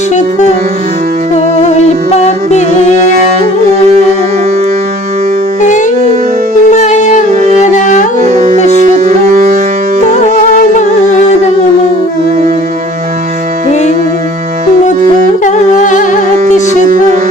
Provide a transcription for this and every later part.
শুধু ফুল রাত শুধু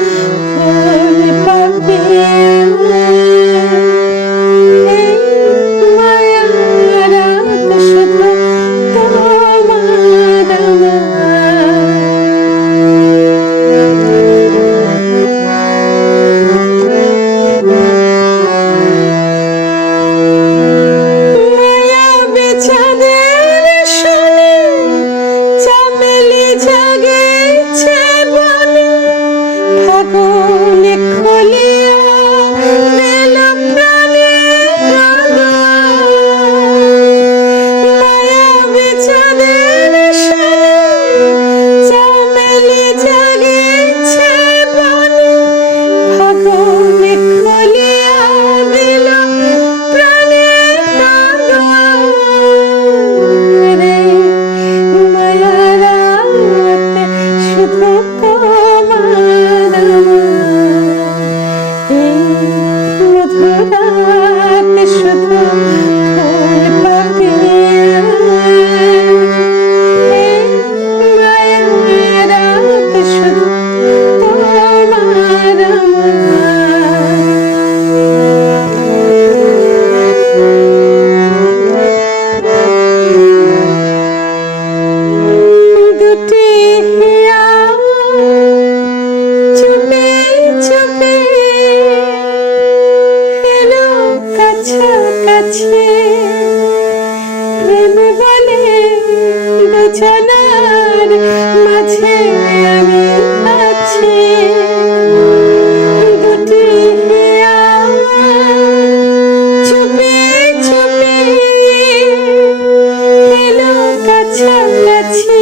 Yeah. গেছে প্রেম বলে গোছানার মাঝে আমি আছি। দুটি চুপি চুপি এলো কাছাকাছি।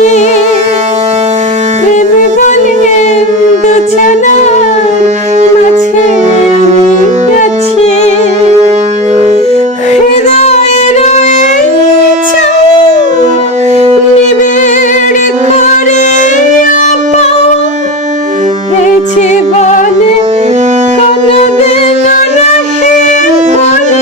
প্রেম বলে গোছানার Hallelujah.